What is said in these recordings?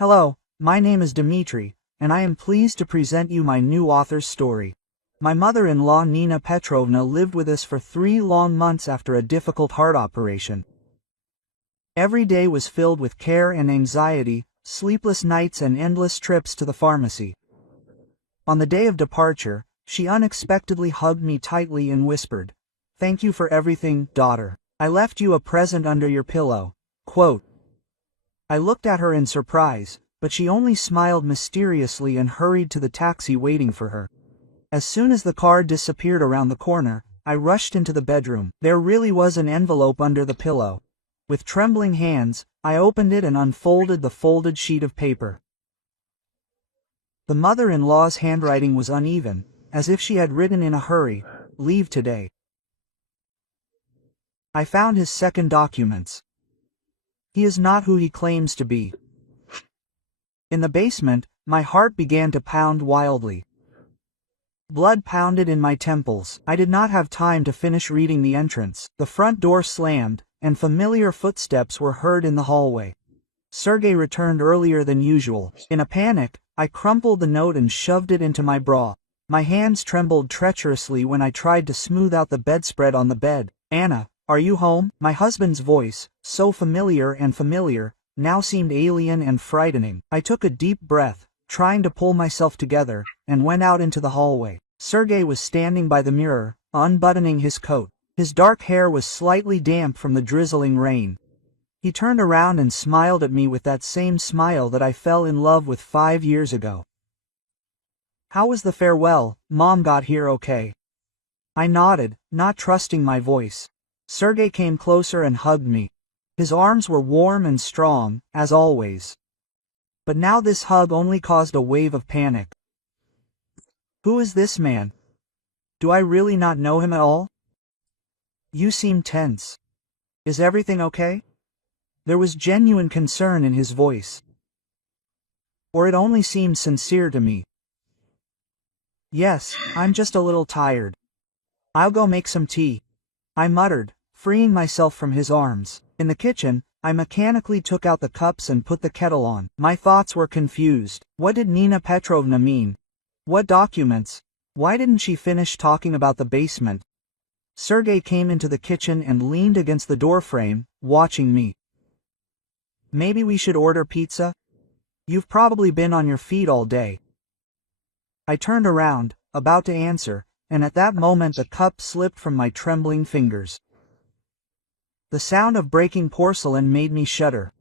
Hello, my name is Dmitry, and I am pleased to present you my new author's story. My mother-in-law Nina Petrovna lived with us for 3 long months after a difficult heart operation. Every day was filled with care and anxiety, sleepless nights and endless trips to the pharmacy. On the day of departure, she unexpectedly hugged me tightly and whispered, "Thank you for everything, daughter. I left you a present under your pillow." Quote. I looked at her in surprise, but she only smiled mysteriously and hurried to the taxi waiting for her. As soon as the car disappeared around the corner, I rushed into the bedroom. There really was an envelope under the pillow. With trembling hands, I opened it and unfolded the folded sheet of paper. The mother-in-law's handwriting was uneven, as if she had written in a hurry, "Leave today." I found his second documents. He is not who he claims to be. In the basement, my heart began to pound wildly. Blood pounded in my temples. I did not have time to finish reading the entrance. The front door slammed, and familiar footsteps were heard in the hallway. Sergei returned earlier than usual. In a panic, I crumpled the note and shoved it into my bra. My hands trembled treacherously when I tried to smooth out the bedspread on the bed. "Anna, are you home?" My husband's voice, so familiar, now seemed alien and frightening. I took a deep breath, trying to pull myself together, and went out into the hallway. Sergei was standing by the mirror, unbuttoning his coat. His dark hair was slightly damp from the drizzling rain. He turned around and smiled at me with that same smile that I fell in love with 5 years ago. "How was the farewell? Mom got here okay?" I nodded, not trusting my voice. Sergei came closer and hugged me. His arms were warm and strong, as always. But now this hug only caused a wave of panic. Who is this man? Do I really not know him at all? You seem tense. Is everything okay? There was genuine concern in his voice. Or it only seemed sincere to me. Yes, I'm just a little tired. I'll go make some tea, I muttered, freeing myself from his arms. In the kitchen, I mechanically took out the cups and put the kettle on. My thoughts were confused. What did Nina Petrovna mean? What documents? Why didn't she finish talking about the basement? Sergei came into the kitchen and leaned against the doorframe, watching me. Maybe we should order pizza? You've probably been on your feet all day. I turned around, about to answer, and at that moment the cup slipped from my trembling fingers. The sound of breaking porcelain made me shudder.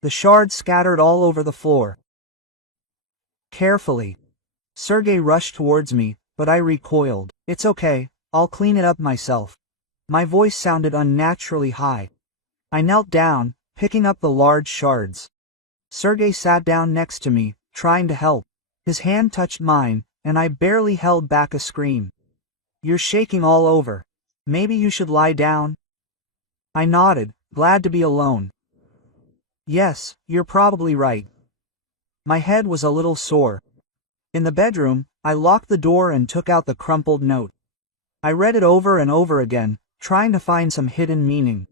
The shards scattered all over the floor. Carefully. Sergei rushed towards me, but I recoiled. "It's okay, I'll clean it up myself." My voice sounded unnaturally high. I knelt down, picking up the large shards. Sergei sat down next to me, trying to help. His hand touched mine, and I barely held back a scream. "You're shaking all over. Maybe you should lie down?" I nodded, glad to be alone. "Yes, you're probably right." My head was a little sore. In the bedroom, I locked the door and took out the crumpled note. I read it over and over again, trying to find some hidden meaning.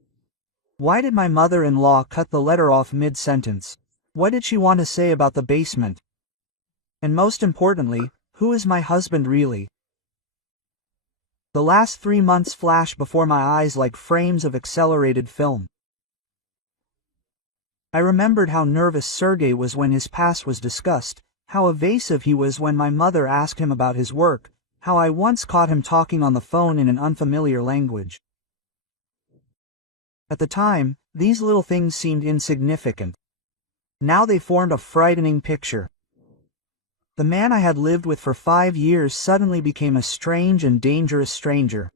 Why did my mother-in-law cut the letter off mid-sentence? What did she want to say about the basement? And most importantly, who is my husband really? The last 3 months flashed before my eyes like frames of accelerated film. I remembered how nervous Sergei was when his past was discussed, how evasive he was when my mother asked him about his work, how I once caught him talking on the phone in an unfamiliar language. At the time, these little things seemed insignificant. Now they formed a frightening picture. The man I had lived with for 5 years suddenly became a strange and dangerous stranger.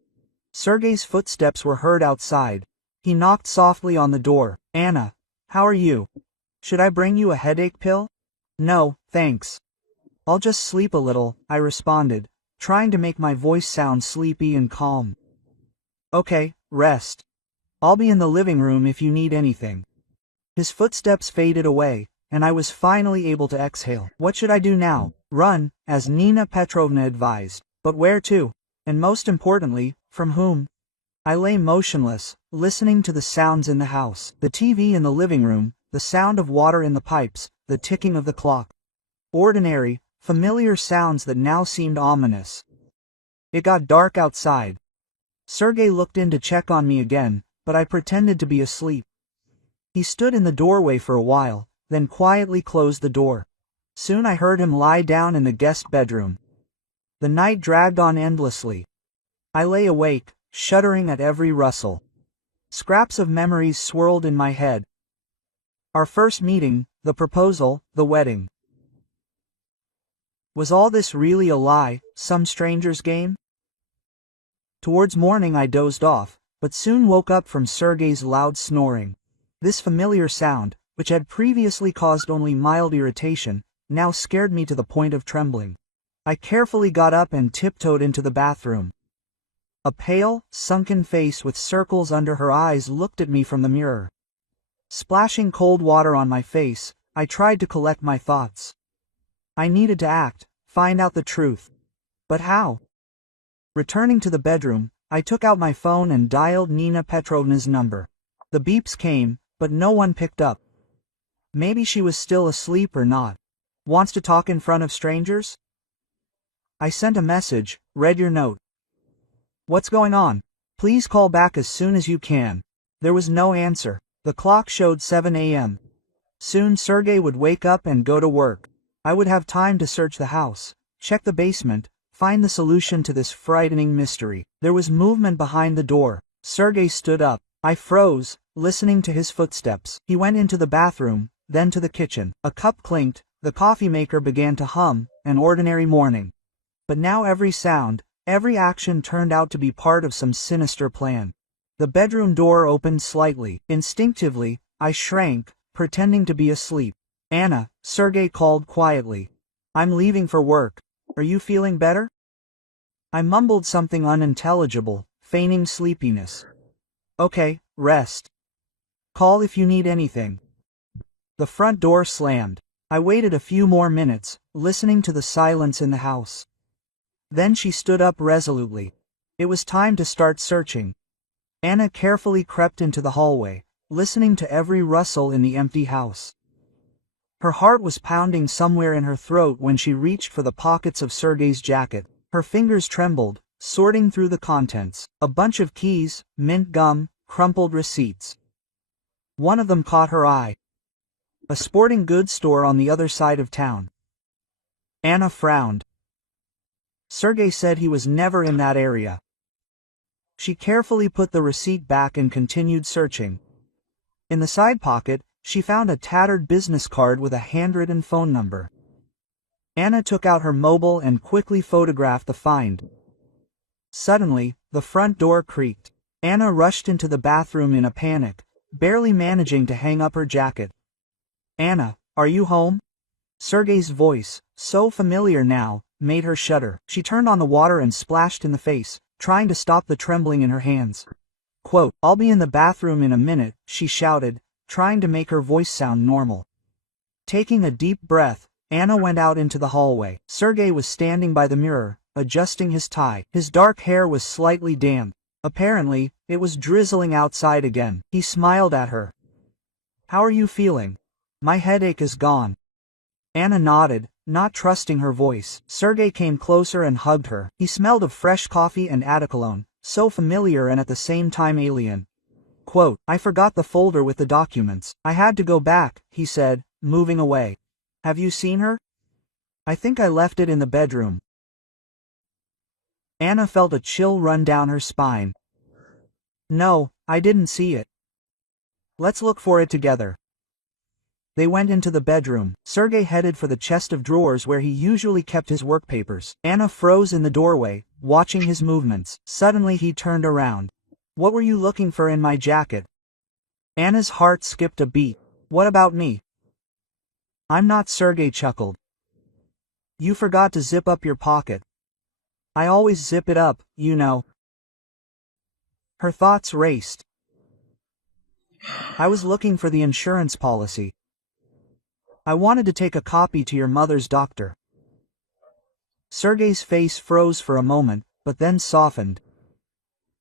Sergei's footsteps were heard outside. He knocked softly on the door. "Anna, how are you? Should I bring you a headache pill?" "No, thanks. I'll just sleep a little," I responded, trying to make my voice sound sleepy and calm. "Okay, rest. I'll be in the living room if you need anything." His footsteps faded away, and I was finally able to exhale. What should I do now? Run, as Nina Petrovna advised. But where to? And most importantly, from whom? I lay motionless, listening to the sounds in the house. The TV in the living room, the sound of water in the pipes, the ticking of the clock. Ordinary, familiar sounds that now seemed ominous. It got dark outside. Sergei looked in to check on me again, but I pretended to be asleep. He stood in the doorway for a while, then quietly closed the door. Soon I heard him lie down in the guest bedroom. The night dragged on endlessly. I lay awake, shuddering at every rustle. Scraps of memories swirled in my head. Our first meeting, the proposal, the wedding. Was all this really a lie, some stranger's game? Towards morning I dozed off, but soon woke up from Sergei's loud snoring. This familiar sound, which had previously caused only mild irritation, now scared me to the point of trembling. I carefully got up and tiptoed into the bathroom. A pale, sunken face with circles under her eyes looked at me from the mirror. Splashing cold water on my face, I tried to collect my thoughts. I needed to act, find out the truth. But how? Returning to the bedroom, I took out my phone and dialed Nina Petrovna's number. The beeps came, but no one picked up. Maybe she was still asleep or not. Wants to talk in front of strangers? I sent a message, read your note. What's going on? Please call back as soon as you can. There was no answer. The clock showed 7 a.m. Soon Sergei would wake up and go to work. I would have time to search the house, check the basement, find the solution to this frightening mystery. There was movement behind the door. Sergei stood up. I froze, listening to his footsteps. He went into the bathroom, then to the kitchen. A cup clinked, the coffee maker began to hum, an ordinary morning. But now every sound, every action turned out to be part of some sinister plan. The bedroom door opened slightly. Instinctively, I shrank, pretending to be asleep. Anna, Sergei called quietly. I'm leaving for work. Are you feeling better? I mumbled something unintelligible, feigning sleepiness. Okay, rest. Call if you need anything. The front door slammed. I waited a few more minutes, listening to the silence in the house. Then she stood up resolutely. It was time to start searching. Anna carefully crept into the hallway, listening to every rustle in the empty house. Her heart was pounding somewhere in her throat when she reached for the pockets of Sergei's jacket. Her fingers trembled, sorting through the contents. A bunch of keys, mint gum, crumpled receipts. One of them caught her eye. A sporting goods store on the other side of town. Anna frowned. Sergei said he was never in that area. She carefully put the receipt back and continued searching. In the side pocket, she found a tattered business card with a handwritten phone number. Anna took out her mobile and quickly photographed the find. Suddenly, the front door creaked. Anna rushed into the bathroom in a panic, barely managing to hang up her jacket. Anna, are you home? Sergei's voice, so familiar now, made her shudder. She turned on the water and splashed in the face, trying to stop the trembling in her hands. Quote, I'll be in the bathroom in a minute, she shouted, trying to make her voice sound normal. Taking a deep breath, Anna went out into the hallway. Sergei was standing by the mirror, adjusting his tie. His dark hair was slightly damp. Apparently, it was drizzling outside again. He smiled at her. How are you feeling? My headache is gone. Anna nodded, not trusting her voice. Sergei came closer and hugged her. He smelled of fresh coffee and eau de cologne, so familiar and at the same time alien. Quote, I forgot the folder with the documents. I had to go back, he said, moving away. Have you seen her? I think I left it in the bedroom. Anna felt a chill run down her spine. No, I didn't see it. Let's look for it together. They went into the bedroom. Sergei headed for the chest of drawers where he usually kept his work papers. Anna froze in the doorway, watching his movements. Suddenly he turned around. What were you looking for in my jacket? Anna's heart skipped a beat. What about me? I'm not. Sergei chuckled. You forgot to zip up your pocket. I always zip it up, you know. Her thoughts raced. I was looking for the insurance policy. I wanted to take a copy to your mother's doctor. Sergei's face froze for a moment, but then softened.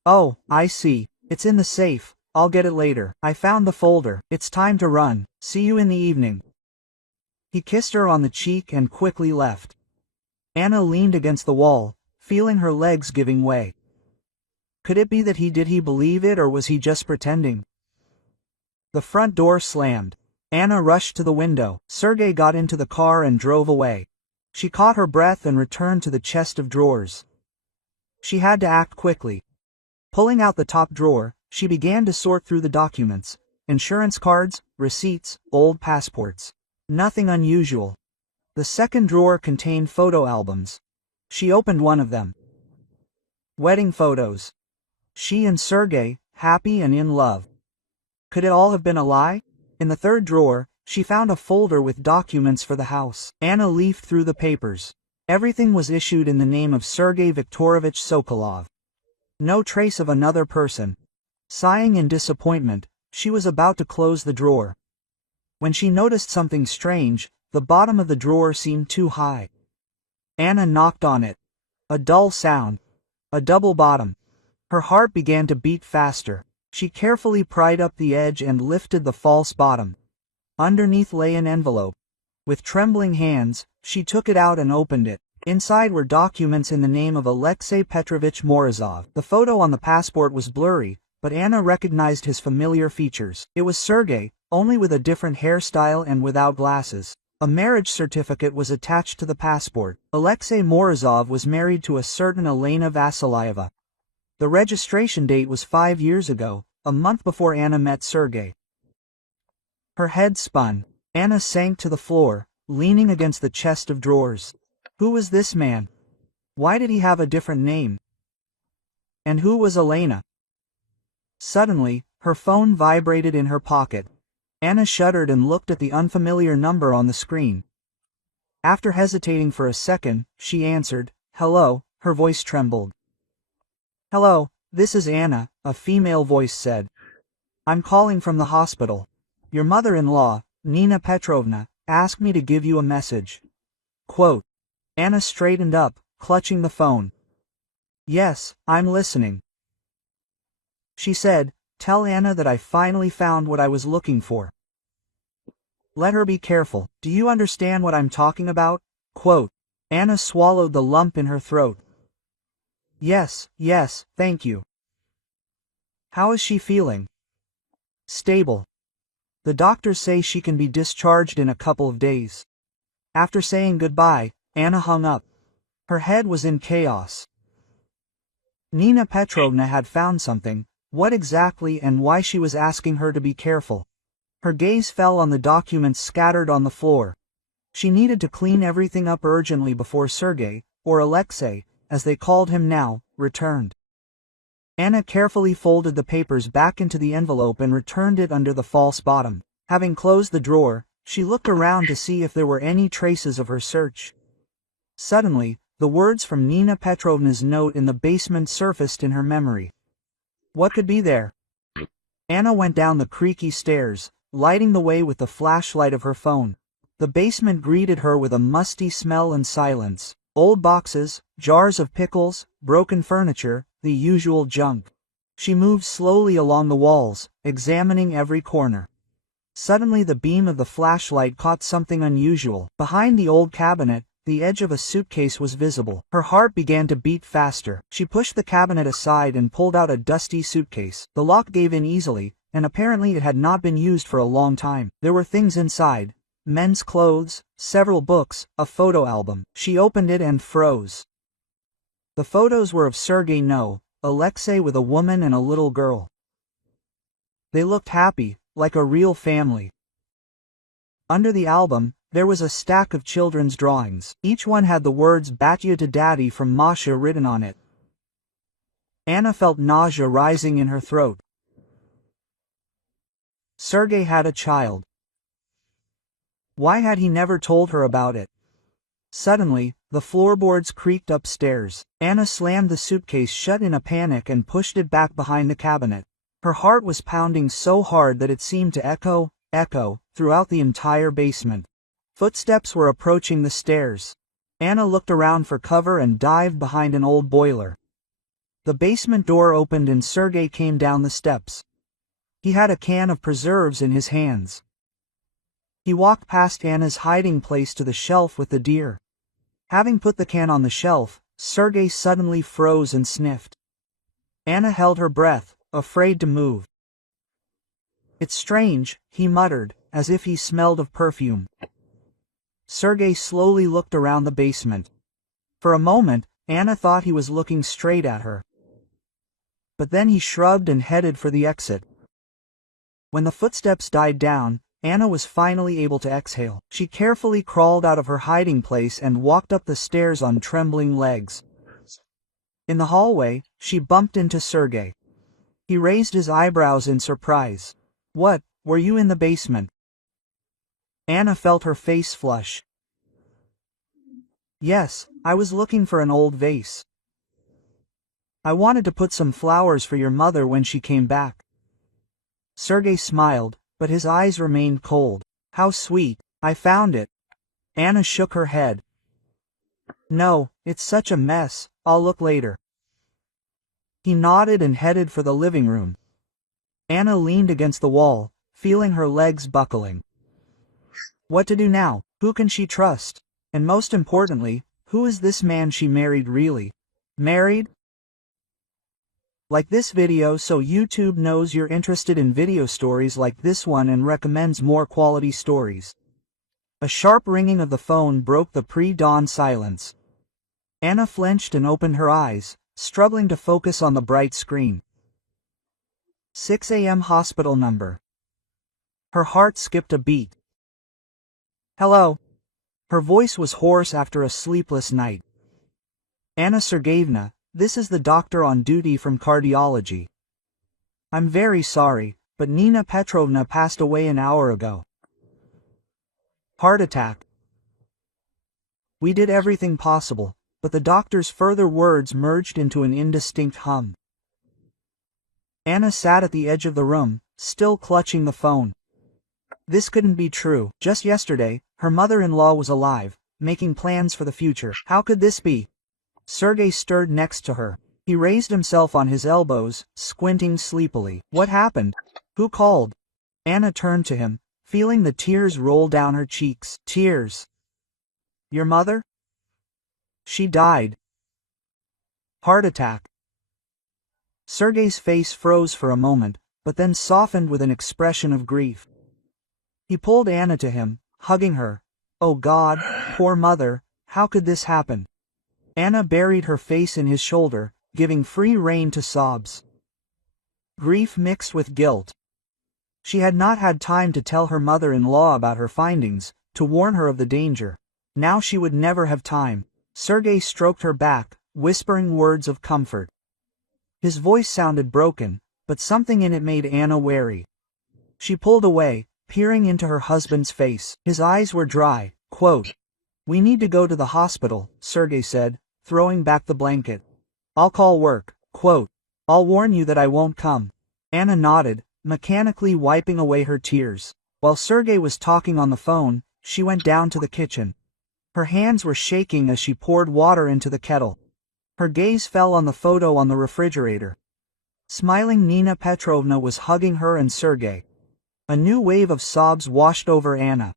Oh, I see. It's in the safe. I'll get it later. I found the folder. It's time to run. See you in the evening. He kissed her on the cheek and quickly left. Anna leaned against the wall, feeling her legs giving way. Could it be that did he believe it, or was he just pretending? The front door slammed. Anna rushed to the window. Sergei got into the car and drove away. She caught her breath and returned to the chest of drawers. She had to act quickly. Pulling out the top drawer, she began to sort through the documents. Insurance cards, receipts, old passports. Nothing unusual. The second drawer contained photo albums. She opened one of them. Wedding photos. She and Sergei, happy and in love. Could it all have been a lie? In the third drawer, she found a folder with documents for the house. Anna leafed through the papers. Everything was issued in the name of Sergei Viktorovich Sokolov. No trace of another person. Sighing in disappointment, she was about to close the drawer, when she noticed something strange. The bottom of the drawer seemed too high. Anna knocked on it. A dull sound. A double bottom. Her heart began to beat faster. She carefully pried up the edge and lifted the false bottom. Underneath lay an envelope. With trembling hands, she took it out and opened it. Inside were documents in the name of Alexei Petrovich Morozov. The photo on the passport was blurry, but Anna recognized his familiar features. It was Sergei, only with a different hairstyle and without glasses. A marriage certificate was attached to the passport. Alexei Morozov was married to a certain Elena Vasilyeva. The registration date was 5 years ago, a month before Anna met Sergei. Her head spun. Anna sank to the floor, leaning against the chest of drawers. Who was this man? Why did he have a different name? And who was Elena? Suddenly, her phone vibrated in her pocket. Anna shuddered and looked at the unfamiliar number on the screen. After hesitating for a second, she answered, "Hello," her voice trembled. "Hello, this is Anna," a female voice said. "I'm calling from the hospital. Your mother-in-law, Nina Petrovna, asked me to give you a message." Quote. Anna straightened up, clutching the phone. "Yes, I'm listening." She said, "Tell Anna that I finally found what I was looking for. Let her be careful. Do you understand what I'm talking about?" Quote. Anna swallowed the lump in her throat. Yes, thank you." "How is she feeling?" "Stable. The doctors say she can be discharged in a couple of days." After saying goodbye, Anna hung up. Her head was in chaos. Nina Petrovna had found something. What exactly and why she was asking her to be careful? Her gaze fell on the documents scattered on the floor. She needed to clean everything up urgently before Sergei, or Alexei, as they called him now, returned. Anna carefully folded the papers back into the envelope and returned it under the false bottom. Having closed the drawer, she looked around to see if there were any traces of her search. Suddenly, the words from Nina Petrovna's note in the basement surfaced in her memory. What could be there? Anna went down the creaky stairs, lighting the way with the flashlight of her phone. The basement greeted her with a musty smell and silence. Old boxes, jars of pickles, broken furniture, the usual junk. She moved slowly along the walls, examining every corner. Suddenly the beam of the flashlight caught something unusual. Behind the old cabinet, the edge of a suitcase was visible. Her heart began to beat faster. She pushed the cabinet aside and pulled out a dusty suitcase. The lock gave in easily, and apparently it had not been used for a long time. There were things inside. Men's clothes, several books, a photo album. She opened it and froze. The photos were of Sergei No, Alexei with a woman and a little girl. They looked happy, like a real family. Under the album, there was a stack of children's drawings. Each one had the words "Batya to Daddy" from Masha written on it. Anna felt nausea rising in her throat. Sergei had a child. Why had he never told her about it? Suddenly, the floorboards creaked upstairs. Anna slammed the suitcase shut in a panic and pushed it back behind the cabinet. Her heart was pounding so hard that it seemed to echo throughout the entire basement. Footsteps were approaching the stairs. Anna looked around for cover and dived behind an old boiler. The basement door opened and Sergei came down the steps. He had a can of preserves in his hands. He walked past Anna's hiding place to the shelf with the deer. Having put the can on the shelf, Sergei suddenly froze and sniffed. Anna held her breath, afraid to move. "It's strange," he muttered, as if he smelled of perfume. Sergei slowly looked around the basement. For a moment, Anna thought he was looking straight at her. But then he shrugged and headed for the exit. When the footsteps died down, Anna was finally able to exhale. She carefully crawled out of her hiding place and walked up the stairs on trembling legs. In the hallway, she bumped into Sergei. He raised his eyebrows in surprise. "What, were you in the basement?" Anna felt her face flush. "Yes, I was looking for an old vase. I wanted to put some flowers for your mother when she came back." Sergei smiled, but his eyes remained cold. "How sweet, I found it." Anna shook her head. "No, it's such a mess, I'll look later." He nodded and headed for the living room. Anna leaned against the wall, feeling her legs buckling. What to do now? Who can she trust? And most importantly, who is this man she married really? Married? Like this video so YouTube knows you're interested in video stories like this one and recommends more quality stories. A sharp ringing of the phone broke the pre-dawn silence. Anna flinched and opened her eyes, struggling to focus on the bright screen. 6 a.m. hospital number. Her heart skipped a beat. "Hello." Her voice was hoarse after a sleepless night. "Anna Sergeyevna, this is the doctor on duty from cardiology. I'm very sorry, but Nina Petrovna passed away an hour ago. Heart attack." We did everything possible, but the doctor's further words merged into an indistinct hum. Anna sat at the edge of the room, still clutching the phone. This couldn't be true. Just yesterday, her mother-in-law was alive, making plans for the future. How could this be? Sergei stirred next to her. He raised himself on his elbows, squinting sleepily. "What happened? Who called?" Anna turned to him, feeling the tears roll down her cheeks. "Tears? Your mother? She died. Heart attack." Sergei's face froze for a moment, but then softened with an expression of grief. He pulled Anna to him, hugging her. "Oh God, poor mother, how could this happen?" Anna buried her face in his shoulder, giving free rein to sobs. Grief mixed with guilt. She had not had time to tell her mother-in-law about her findings, to warn her of the danger. Now she would never have time. Sergei stroked her back, whispering words of comfort. His voice sounded broken, but something in it made Anna wary. She pulled away, peering into her husband's face. His eyes were dry. Quote, "We need to go to the hospital," Sergei said, throwing back the blanket. "I'll call work." Quote, "I'll warn you that I won't come." Anna nodded, mechanically wiping away her tears. While Sergei was talking on the phone, she went down to the kitchen. Her hands were shaking as she poured water into the kettle. Her gaze fell on the photo on the refrigerator. Smiling Nina Petrovna was hugging her and Sergei. A new wave of sobs washed over Anna.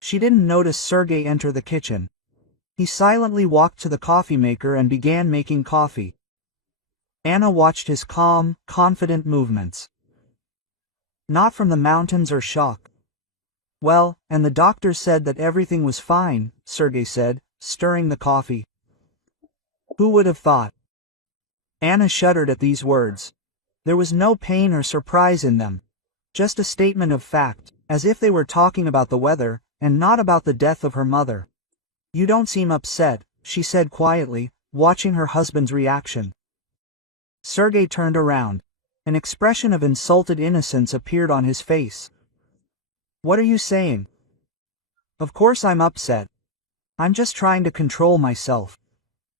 She didn't notice Sergei enter the kitchen. He silently walked to the coffee maker and began making coffee. Anna watched his calm, confident movements. Not from the mountains or shock. "Well, and the doctor said that everything was fine," Sergei said, stirring the coffee. "Who would have thought?" Anna shuddered at these words. There was no pain or surprise in them. Just a statement of fact, as if they were talking about the weather, and not about the death of her mother. "You don't seem upset," she said quietly, watching her husband's reaction. Sergei turned around. An expression of insulted innocence appeared on his face. "What are you saying?" "Of course I'm upset. I'm just trying to control myself.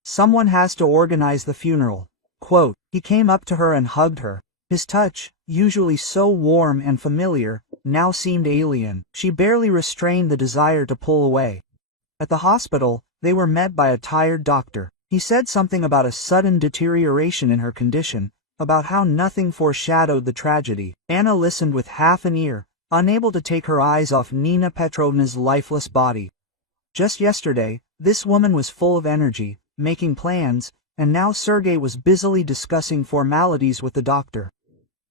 Someone has to organize the funeral." Quote, he came up to her and hugged her. His touch, usually so warm and familiar, now seemed alien. She barely restrained the desire to pull away. At the hospital, they were met by a tired doctor. He said something about a sudden deterioration in her condition, about how nothing foreshadowed the tragedy. Anna listened with half an ear, unable to take her eyes off Nina Petrovna's lifeless body. Just yesterday, this woman was full of energy, making plans, and now Sergei was busily discussing formalities with the doctor.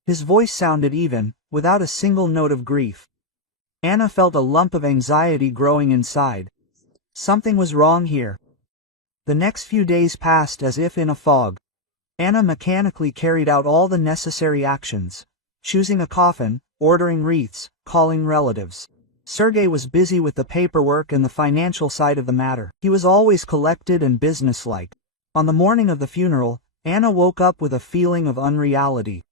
His voice sounded even, without a single note of grief. Anna felt a lump of anxiety growing inside. Something was wrong here. The next few days passed as if in a fog. Anna mechanically carried out all the necessary actions, choosing a coffin, ordering wreaths, calling relatives. Sergei was busy with the paperwork and the financial side of the matter. He was always collected and businesslike. On the morning of the funeral, Anna woke up with a feeling of unreality.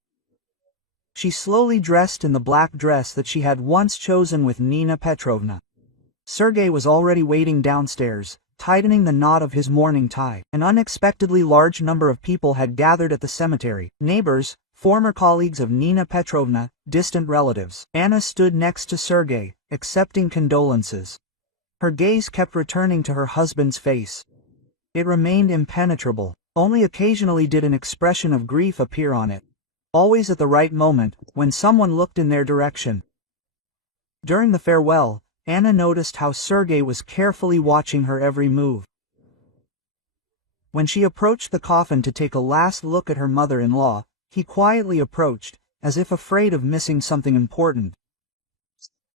She slowly dressed in the black dress that she had once chosen with Nina Petrovna. Sergei was already waiting downstairs, tightening the knot of his mourning tie. An unexpectedly large number of people had gathered at the cemetery. Neighbors, former colleagues of Nina Petrovna, distant relatives. Anna stood next to Sergei, accepting condolences. Her gaze kept returning to her husband's face. It remained impenetrable. Only occasionally did an expression of grief appear on it. Always at the right moment, when someone looked in their direction. During the farewell, Anna noticed how Sergei was carefully watching her every move. When she approached the coffin to take a last look at her mother-in-law, he quietly approached, as if afraid of missing something important.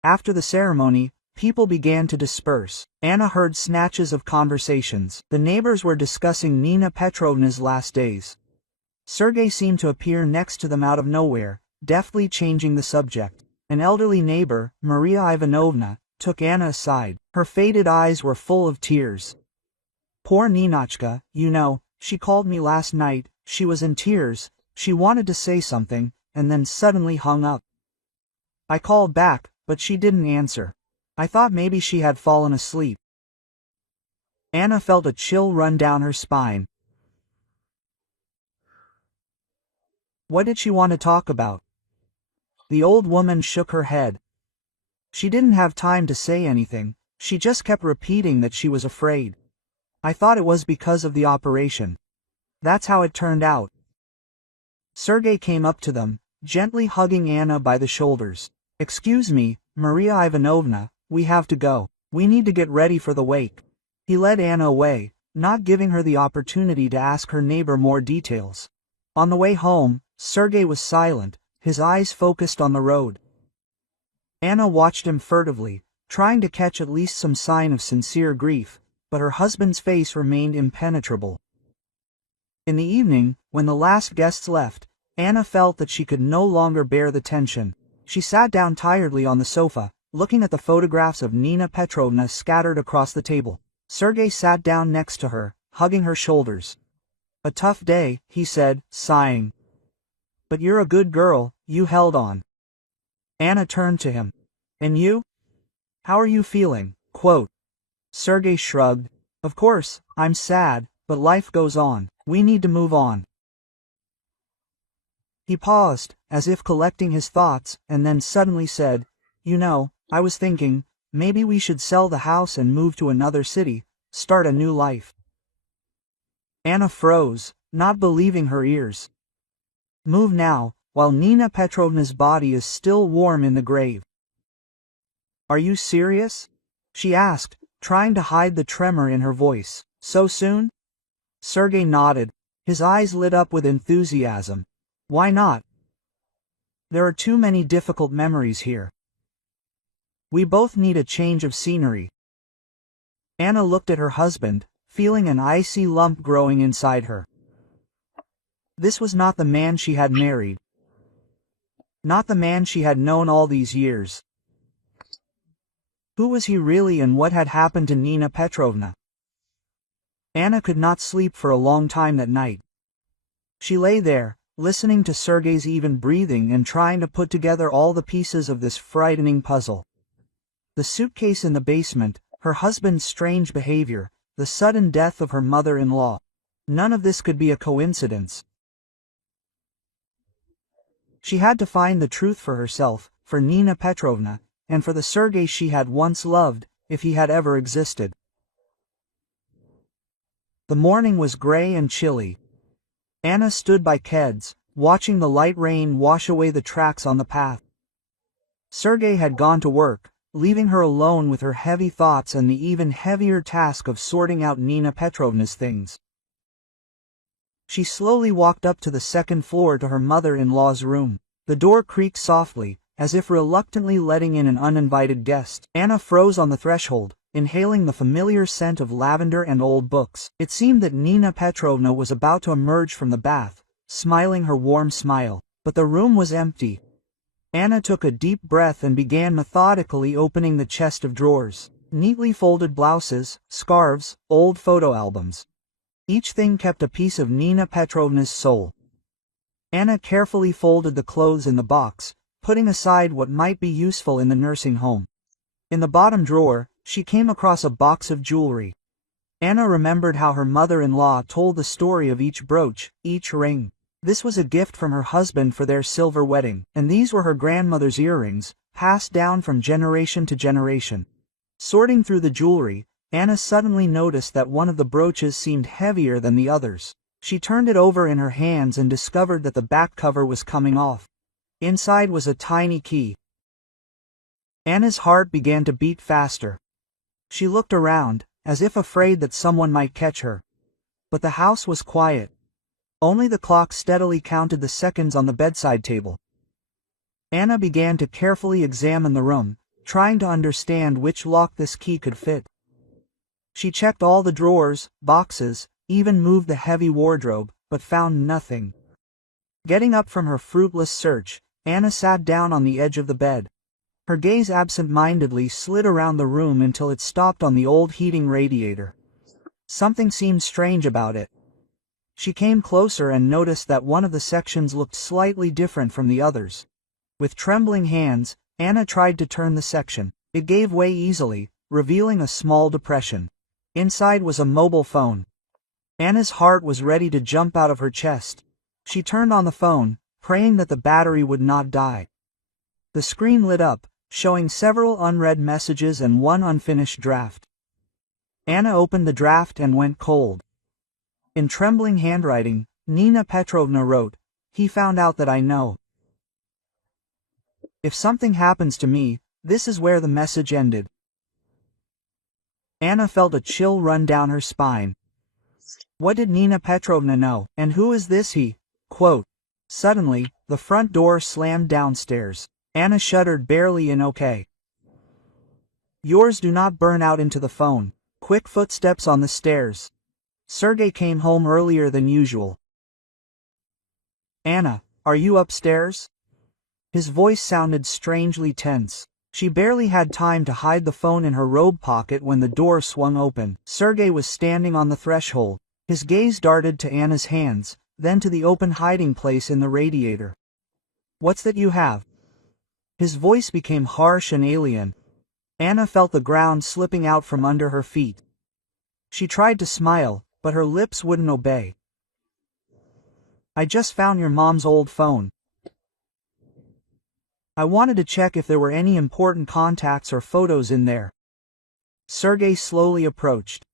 After the ceremony, people began to disperse. Anna heard snatches of conversations. The neighbors were discussing Nina Petrovna's last days. Sergei seemed to appear next to them out of nowhere, deftly changing the subject. An elderly neighbor, Maria Ivanovna, took Anna aside. Her faded eyes were full of tears. "Poor Ninachka, you know, she called me last night, she was in tears, she wanted to say something, and then suddenly hung up. I called back, but she didn't answer. I thought maybe she had fallen asleep." Anna felt a chill run down her spine. What did she want to talk about? The old woman shook her head. She didn't have time to say anything, she just kept repeating that she was afraid. "I thought it was because of the operation. That's how it turned out." Sergei came up to them, gently hugging Anna by the shoulders. "Excuse me, Maria Ivanovna, we have to go. We need to get ready for the wake." He led Anna away, not giving her the opportunity to ask her neighbor more details. On the way home, Sergei was silent, his eyes focused on the road. Anna watched him furtively, trying to catch at least some sign of sincere grief, but her husband's face remained impenetrable. In the evening, when the last guests left, Anna felt that she could no longer bear the tension. She sat down tiredly on the sofa, looking at the photographs of Nina Petrovna scattered across the table. Sergei sat down next to her, hugging her shoulders. "A tough day," he said, sighing. "But you're a good girl, you held on." Anna turned to him. "And you? How are you feeling?" Quote. Sergei shrugged. "Of course, I'm sad, but life goes on. We need to move on." He paused, as if collecting his thoughts, and then suddenly said, "You know, I was thinking, maybe we should sell the house and move to another city, start a new life." Anna froze, not believing her ears. "Move now, while Nina Petrovna's body is still warm in the grave." "Are you serious?" she asked, trying to hide the tremor in her voice. "So soon?" Sergei nodded, his eyes lit up with enthusiasm. "Why not? There are too many difficult memories here. We both need a change of scenery." Anna looked at her husband, feeling an icy lump growing inside her. This was not the man she had married. Not the man she had known all these years. Who was he really, and what had happened to Nina Petrovna? Anna could not sleep for a long time that night. She lay there, listening to Sergei's even breathing and trying to put together all the pieces of this frightening puzzle. The suitcase in the basement, her husband's strange behavior, the sudden death of her mother-in-law. None of this could be a coincidence. She had to find the truth for herself, for Nina Petrovna, and for the Sergei she had once loved, if he had ever existed. The morning was gray and chilly. Anna stood by Ked's, watching the light rain wash away the tracks on the path. Sergei had gone to work, leaving her alone with her heavy thoughts and the even heavier task of sorting out Nina Petrovna's things. She slowly walked up to the second floor to her mother-in-law's room. The door creaked softly, as if reluctantly letting in an uninvited guest. Anna froze on the threshold, inhaling the familiar scent of lavender and old books. It seemed that Nina Petrovna was about to emerge from the bath, smiling her warm smile. But the room was empty. Anna took a deep breath and began methodically opening the chest of drawers. Neatly folded blouses, scarves, old photo albums. Each thing kept a piece of Nina Petrovna's soul. Anna carefully folded the clothes in the box, putting aside what might be useful in the nursing home. In the bottom drawer, she came across a box of jewelry. Anna remembered how her mother-in-law told the story of each brooch, each ring. This was a gift from her husband for their silver wedding, and these were her grandmother's earrings, passed down from generation to generation. Sorting through the jewelry, Anna suddenly noticed that one of the brooches seemed heavier than the others. She turned it over in her hands and discovered that the back cover was coming off. Inside was a tiny key. Anna's heart began to beat faster. She looked around, as if afraid that someone might catch her. But the house was quiet. Only the clock steadily counted the seconds on the bedside table. Anna began to carefully examine the room, trying to understand which lock this key could fit. She checked all the drawers, boxes, even moved the heavy wardrobe, but found nothing. Getting up from her fruitless search, Anna sat down on the edge of the bed. Her gaze absent-mindedly slid around the room until it stopped on the old heating radiator. Something seemed strange about it. She came closer and noticed that one of the sections looked slightly different from the others. With trembling hands, Anna tried to turn the section. It gave way easily, revealing a small depression. Inside was a mobile phone. Anna's heart was ready to jump out of her chest. She turned on the phone, praying that the battery would not die. The screen lit up, showing several unread messages and one unfinished draft. Anna opened the draft and went cold. In trembling handwriting, Nina Petrovna wrote, "He found out that I know. If something happens to me," this is where the message ended. Anna felt a chill run down her spine. What did Nina Petrovna know, and who is this he? Quote. Suddenly, the front door slammed downstairs. Anna shuddered, barely in okay. Yours do not burn out into the phone. Quick footsteps on the stairs. Sergei came home earlier than usual. Anna, are you upstairs? His voice sounded strangely tense. She barely had time to hide the phone in her robe pocket when the door swung open. Sergei was standing on the threshold. His gaze darted to Anna's hands, then to the open hiding place in the radiator. What's that you have? His voice became harsh and alien. Anna felt the ground slipping out from under her feet. She tried to smile, but her lips wouldn't obey. I just found your mom's old phone. I wanted to check if there were any important contacts or photos in there. Sergei slowly approached.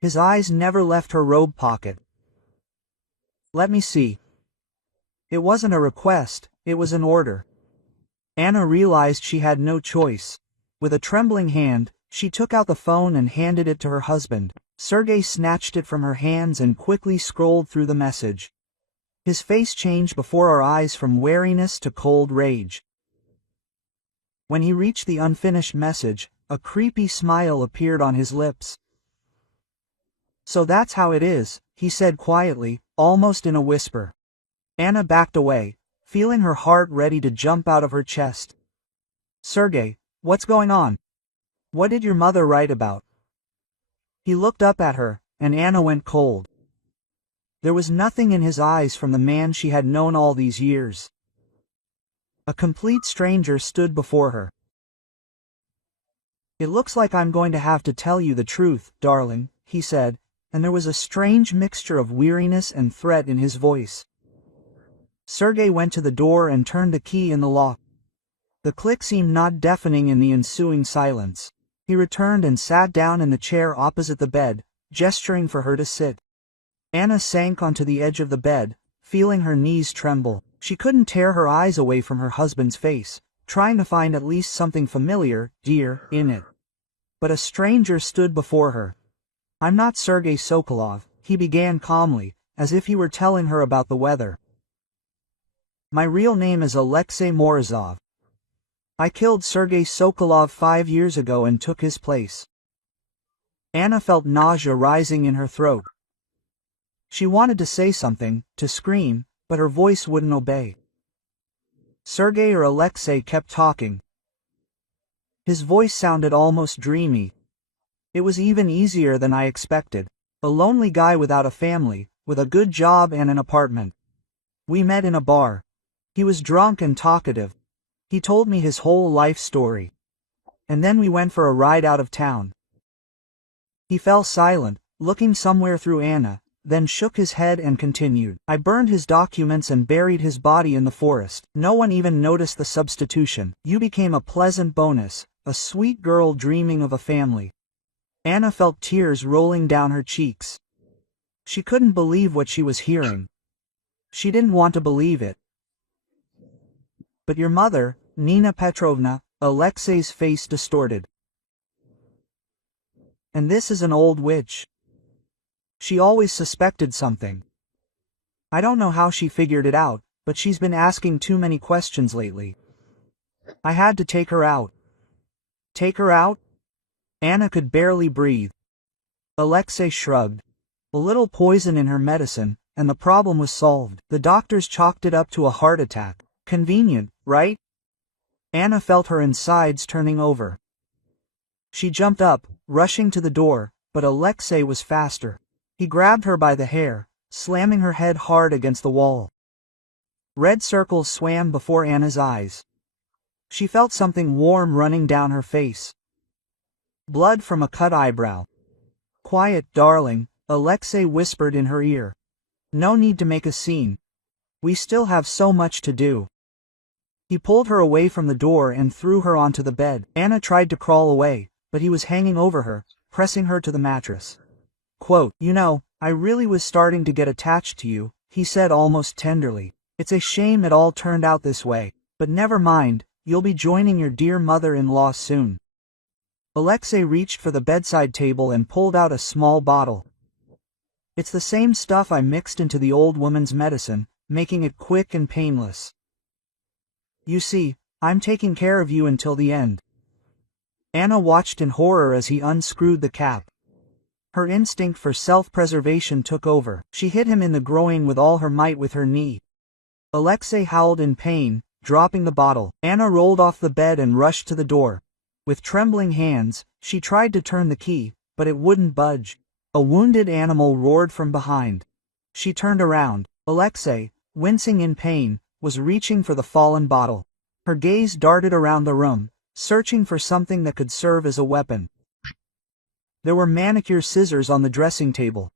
His eyes never left her robe pocket. Let me see. It wasn't a request, it was an order. Anna realized she had no choice. With a trembling hand, she took out the phone and handed it to her husband. Sergei snatched it from her hands and quickly scrolled through the message. His face changed before our eyes from wariness to cold rage. When he reached the unfinished message, a creepy smile appeared on his lips. So that's how it is, he said quietly, almost in a whisper. Anna backed away, feeling her heart ready to jump out of her chest. Sergei, what's going on? What did your mother write about? He looked up at her, and Anna went cold. There was nothing in his eyes from the man she had known all these years. A complete stranger stood before her. It looks like I'm going to have to tell you the truth, darling, he said, and there was a strange mixture of weariness and threat in his voice. Sergei went to the door and turned the key in the lock. The click seemed not deafening in the ensuing silence. He returned and sat down in the chair opposite the bed, gesturing for her to sit. Anna sank onto the edge of the bed, feeling her knees tremble. She couldn't tear her eyes away from her husband's face, trying to find at least something familiar, dear, in it. But a stranger stood before her. "I'm not Sergei Sokolov," he began calmly, as if he were telling her about the weather. "My real name is Alexei Morozov. I killed Sergei Sokolov 5 years ago and took his place." Anna felt nausea rising in her throat. She wanted to say something, to scream, but her voice wouldn't obey. Sergei or Alexei kept talking. His voice sounded almost dreamy. "It was even easier than I expected. A lonely guy without a family, with a good job and an apartment. We met in a bar. He was drunk and talkative. He told me his whole life story. And then we went for a ride out of town." He fell silent, looking somewhere through Anna, then shook his head and continued. "I burned his documents and buried his body in the forest. No one even noticed the substitution. You became a pleasant bonus, a sweet girl dreaming of a family." Anna felt tears rolling down her cheeks. She couldn't believe what she was hearing. She didn't want to believe it. "But your mother, Nina Petrovna," Alexei's face distorted. "And this is an old witch. She always suspected something. I don't know how she figured it out, but she's been asking too many questions lately. I had to take her out." "Take her out?" Anna could barely breathe. Alexei shrugged. A little poison in her medicine, and the problem was solved. The doctors chalked it up to a heart attack. Convenient, right? Anna felt her insides turning over. She jumped up, rushing to the door, but Alexei was faster. He grabbed her by the hair, slamming her head hard against the wall. Red circles swam before Anna's eyes. She felt something warm running down her face. Blood from a cut eyebrow. "Quiet, darling," Alexei whispered in her ear. "No need to make a scene. We still have so much to do." He pulled her away from the door and threw her onto the bed. Anna tried to crawl away, but he was hanging over her, pressing her to the mattress. Quote, "You know, I really was starting to get attached to you," he said almost tenderly. "It's a shame it all turned out this way, but never mind, you'll be joining your dear mother-in-law soon." Alexei reached for the bedside table and pulled out a small bottle. "It's the same stuff I mixed into the old woman's medicine, making it quick and painless. You see, I'm taking care of you until the end." Anna watched in horror as he unscrewed the cap. Her instinct for self-preservation took over. She hit him in the groin with all her might with her knee. Alexei howled in pain, dropping the bottle. Anna rolled off the bed and rushed to the door. With trembling hands, she tried to turn the key, but it wouldn't budge. A wounded animal roared from behind. She turned around. Alexei, wincing in pain, was reaching for the fallen bottle. Her gaze darted around the room, searching for something that could serve as a weapon. There were manicure scissors on the dressing table.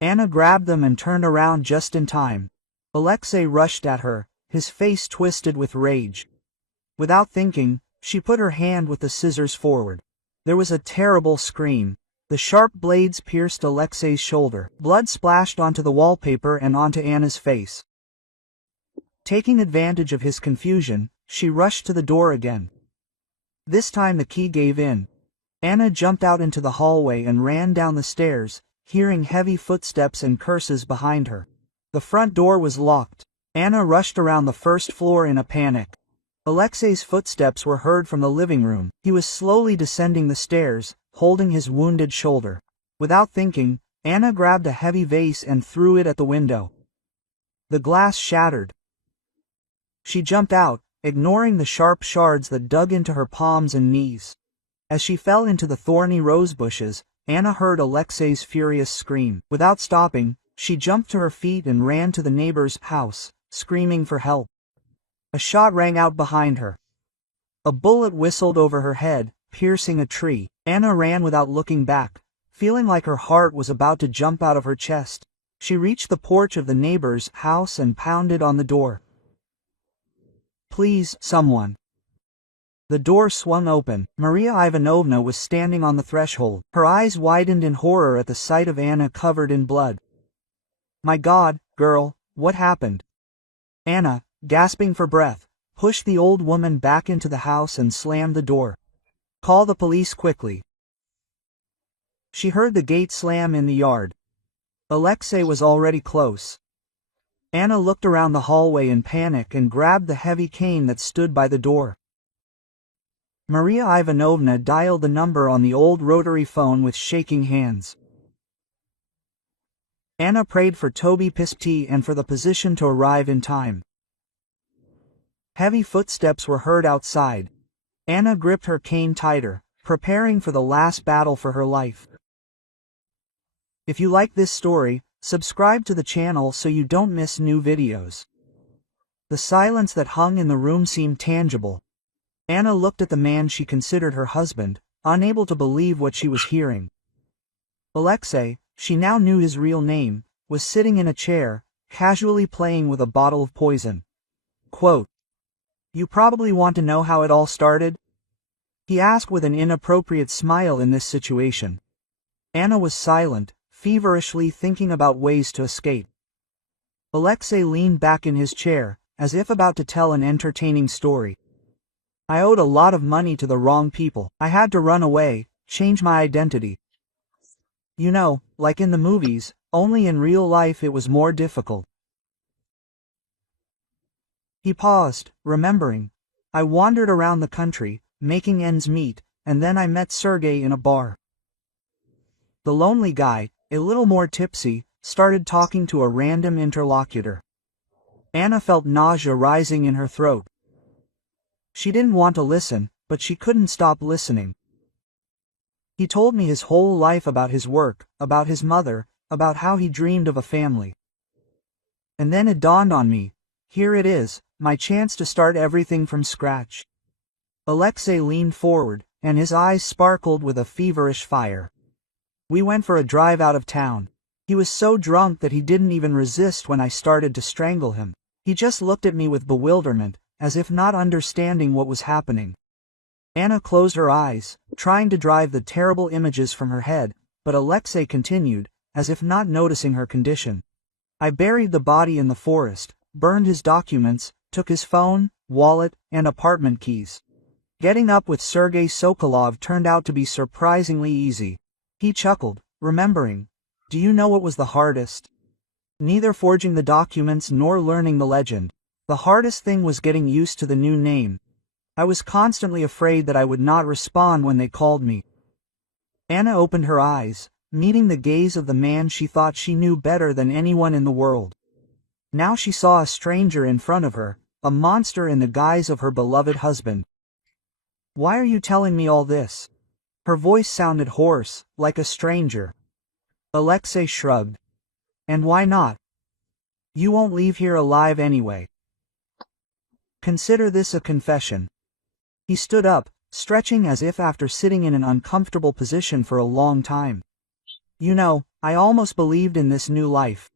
Anna grabbed them and turned around just in time. Alexei rushed at her, his face twisted with rage. Without thinking, she put her hand with the scissors forward. There was a terrible scream. The sharp blades pierced Alexei's shoulder. Blood splashed onto the wallpaper and onto Anna's face. Taking advantage of his confusion, she rushed to the door again. This time the key gave in. Anna jumped out into the hallway and ran down the stairs, hearing heavy footsteps and curses behind her. The front door was locked. Anna rushed around the first floor in a panic. Alexei's footsteps were heard from the living room. He was slowly descending the stairs, holding his wounded shoulder. Without thinking, Anna grabbed a heavy vase and threw it at the window. The glass shattered. She jumped out, ignoring the sharp shards that dug into her palms and knees. As she fell into the thorny rose bushes, Anna heard Alexei's furious scream. Without stopping, she jumped to her feet and ran to the neighbor's house, screaming for help. A shot rang out behind her. A bullet whistled over her head, piercing a tree. Anna ran without looking back, feeling like her heart was about to jump out of her chest. She reached the porch of the neighbor's house and pounded on the door. "Please, someone." The door swung open. Maria Ivanovna was standing on the threshold. Her eyes widened in horror at the sight of Anna covered in blood. "My God, girl, what happened?" Anna, gasping for breath, pushed the old woman back into the house and slammed the door. "Call the police quickly." She heard the gate slam in the yard. Alexei was already close. Anna looked around the hallway in panic and grabbed the heavy cane that stood by the door. Maria Ivanovna dialed the number on the old rotary phone with shaking hands. Anna prayed for Toby Pispty and for the physician to arrive in time. Heavy footsteps were heard outside. Anna gripped her cane tighter, preparing for the last battle for her life. If you like this story, subscribe to the channel so you don't miss new videos. The silence that hung in the room seemed tangible. Anna looked at the man she considered her husband, unable to believe what she was hearing. Alexei, she now knew his real name, was sitting in a chair, casually playing with a bottle of poison. Quote, "You probably want to know how it all started?" he asked with an inappropriate smile in this situation. Anna was silent, feverishly thinking about ways to escape. Alexei leaned back in his chair, as if about to tell an entertaining story. "I owed a lot of money to the wrong people. I had to run away, change my identity. You know, like in the movies, only in real life it was more difficult." He paused, remembering. "I wandered around the country, making ends meet, and then I met Sergei in a bar." The lonely guy, a little more tipsy, started talking to a random interlocutor. Anna felt nausea rising in her throat. She didn't want to listen, but she couldn't stop listening. "He told me his whole life about his work, about his mother, about how he dreamed of a family. And then it dawned on me, here it is, my chance to start everything from scratch." Alexei leaned forward, and his eyes sparkled with a feverish fire. "We went for a drive out of town. He was so drunk that he didn't even resist when I started to strangle him. He just looked at me with bewilderment, as if not understanding what was happening." Anna closed her eyes, trying to drive the terrible images from her head, but Alexei continued, as if not noticing her condition. "I buried the body in the forest, burned his documents, took his phone, wallet, and apartment keys. Getting up with Sergei Sokolov turned out to be surprisingly easy." He chuckled, remembering. "Do you know what was the hardest? Neither forging the documents nor learning the legend. The hardest thing was getting used to the new name. I was constantly afraid that I would not respond when they called me." Anna opened her eyes, meeting the gaze of the man she thought she knew better than anyone in the world. Now she saw a stranger in front of her, a monster in the guise of her beloved husband. "Why are you telling me all this?" Her voice sounded hoarse, like a stranger. Alexei shrugged. "And why not? You won't leave here alive anyway. Consider this a confession." He stood up, stretching as if after sitting in an uncomfortable position for a long time. "You know, I almost believed in this new life.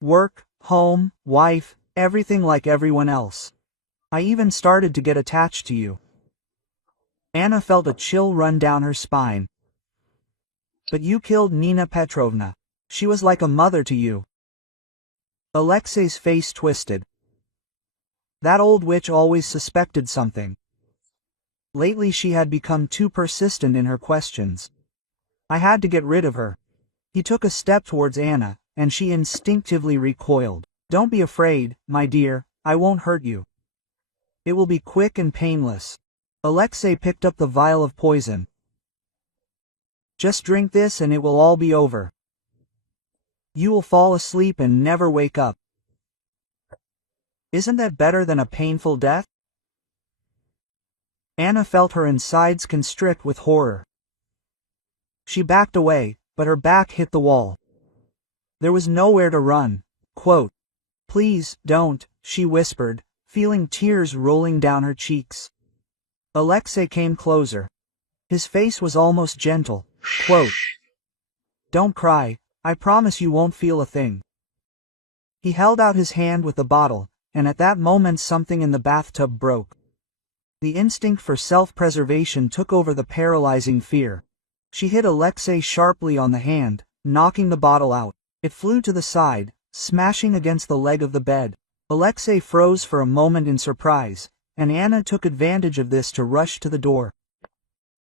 Work, home, wife, everything like everyone else. I even started to get attached to you." Anna felt a chill run down her spine. "But you killed Nina Petrovna. She was like a mother to you." Alexei's face twisted. That old witch always suspected something. Lately she had become too persistent in her questions. "I had to get rid of her." He took a step towards Anna, and she instinctively recoiled. "Don't be afraid, my dear, I won't hurt you. It will be quick and painless." Alexei picked up the vial of poison. "Just drink this and it will all be over. You will fall asleep and never wake up. Isn't that better than a painful death?" Anna felt her insides constrict with horror. She backed away, but her back hit the wall. There was nowhere to run. Quote, "Please, don't," she whispered, feeling tears rolling down her cheeks. Alexei came closer. His face was almost gentle. Quote, "Don't cry, I promise you won't feel a thing." He held out his hand with the bottle, and at that moment something in the bathtub broke. The instinct for self-preservation took over the paralyzing fear. She hit Alexei sharply on the hand, knocking the bottle out. It flew to the side, smashing against the leg of the bed. Alexei froze for a moment in surprise, and Anna took advantage of this to rush to the door.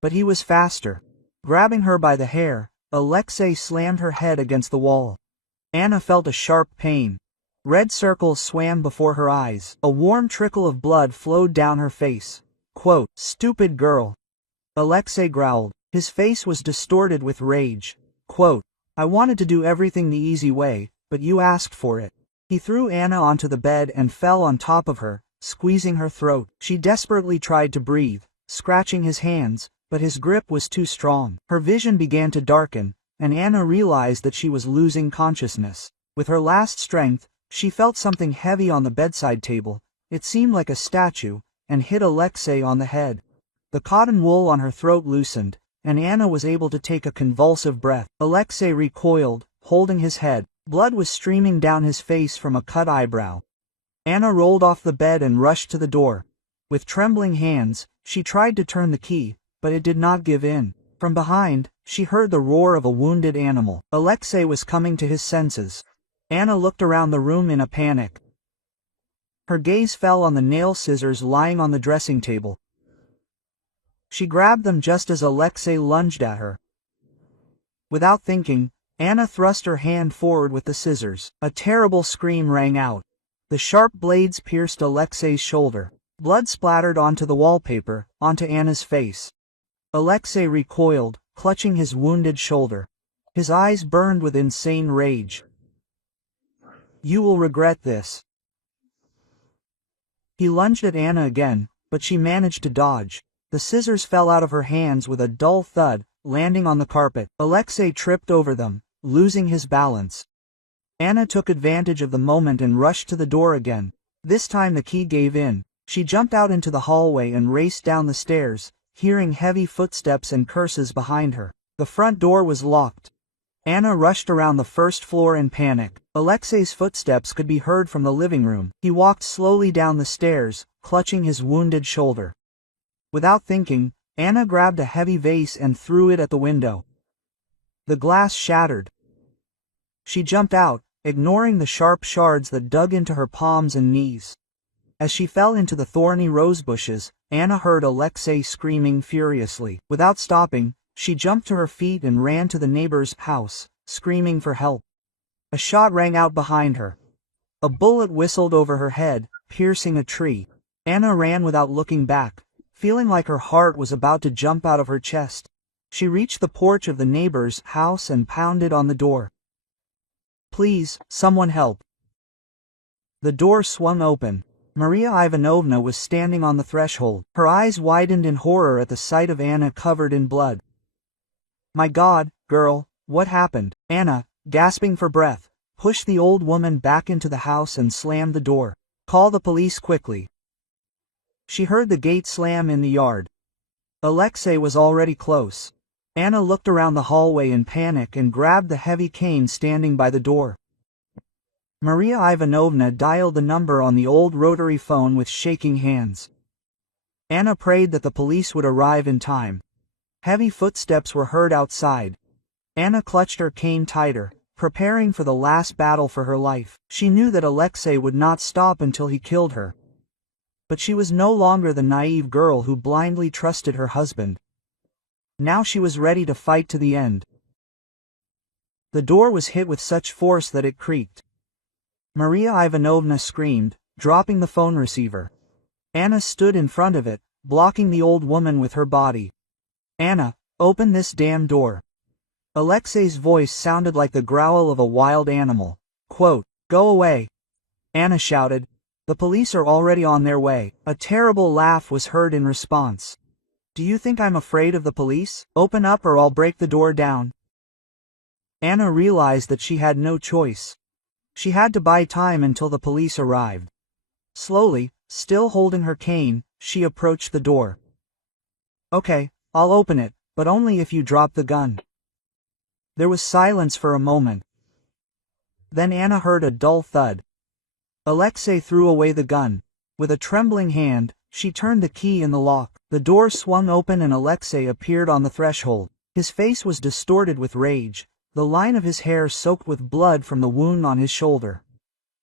But he was faster. Grabbing her by the hair, Alexei slammed her head against the wall. Anna felt a sharp pain. Red circles swam before her eyes. A warm trickle of blood flowed down her face. Quote, "Stupid girl," Alexei growled. His face was distorted with rage. Quote, "I wanted to do everything the easy way, but you asked for it." He threw Anna onto the bed and fell on top of her, squeezing her throat. She desperately tried to breathe, scratching his hands, but his grip was too strong. Her vision began to darken, and Anna realized that she was losing consciousness. With her last strength, she felt something heavy on the bedside table. It seemed like a statue, and hit Alexei on the head. The cotton wool on her throat loosened, and Anna was able to take a convulsive breath. Alexei recoiled, holding his head. Blood was streaming down his face from a cut eyebrow. Anna rolled off the bed and rushed to the door. With trembling hands, she tried to turn the key, but it did not give in. From behind, she heard the roar of a wounded animal. Alexei was coming to his senses. Anna looked around the room in a panic. Her gaze fell on the nail scissors lying on the dressing table. She grabbed them just as Alexei lunged at her. Without thinking, Anna thrust her hand forward with the scissors. A terrible scream rang out. The sharp blades pierced Alexei's shoulder. Blood splattered onto the wallpaper, onto Anna's face. Alexei recoiled, clutching his wounded shoulder. His eyes burned with insane rage. "You will regret this." He lunged at Anna again, but she managed to dodge. The scissors fell out of her hands with a dull thud, landing on the carpet. Alexei tripped over them, losing his balance. Anna took advantage of the moment and rushed to the door again. This time the key gave in. She jumped out into the hallway and raced down the stairs, hearing heavy footsteps and curses behind her. The front door was locked. Anna rushed around the first floor in panic. Alexei's footsteps could be heard from the living room. He walked slowly down the stairs, clutching his wounded shoulder. Without thinking, Anna grabbed a heavy vase and threw it at the window. The glass shattered. She jumped out, ignoring the sharp shards that dug into her palms and knees. As she fell into the thorny rose bushes, Anna heard Alexei screaming furiously. Without stopping, she jumped to her feet and ran to the neighbor's house, screaming for help. A shot rang out behind her. A bullet whistled over her head, piercing a tree. Anna ran without looking back, feeling like her heart was about to jump out of her chest. She reached the porch of the neighbor's house and pounded on the door. "Please, someone help." The door swung open. Maria Ivanovna was standing on the threshold. Her eyes widened in horror at the sight of Anna covered in blood. "My God, girl, what happened?" Anna, gasping for breath, pushed the old woman back into the house and slammed the door. "Call the police quickly." She heard the gate slam in the yard. Alexei was already close. Anna looked around the hallway in panic and grabbed the heavy cane standing by the door. Maria Ivanovna dialed the number on the old rotary phone with shaking hands. Anna prayed that the police would arrive in time. Heavy footsteps were heard outside. Anna clutched her cane tighter, preparing for the last battle for her life. She knew that Alexei would not stop until he killed her. But she was no longer the naive girl who blindly trusted her husband. Now she was ready to fight to the end. The door was hit with such force that it creaked. Maria Ivanovna screamed, dropping the phone receiver. Anna stood in front of it, blocking the old woman with her body. "Anna, open this damn door." Alexei's voice sounded like the growl of a wild animal. Quote, "Go away," Anna shouted. "The police are already on their way." A terrible laugh was heard in response. "Do you think I'm afraid of the police? Open up or I'll break the door down." Anna realized that she had no choice. She had to buy time until the police arrived. Slowly, still holding her cane, she approached the door. "Okay, I'll open it, but only if you drop the gun." There was silence for a moment. Then Anna heard a dull thud. Alexei threw away the gun. With a trembling hand, she turned the key in the lock. The door swung open and Alexei appeared on the threshold. His face was distorted with rage, the line of his hair soaked with blood from the wound on his shoulder.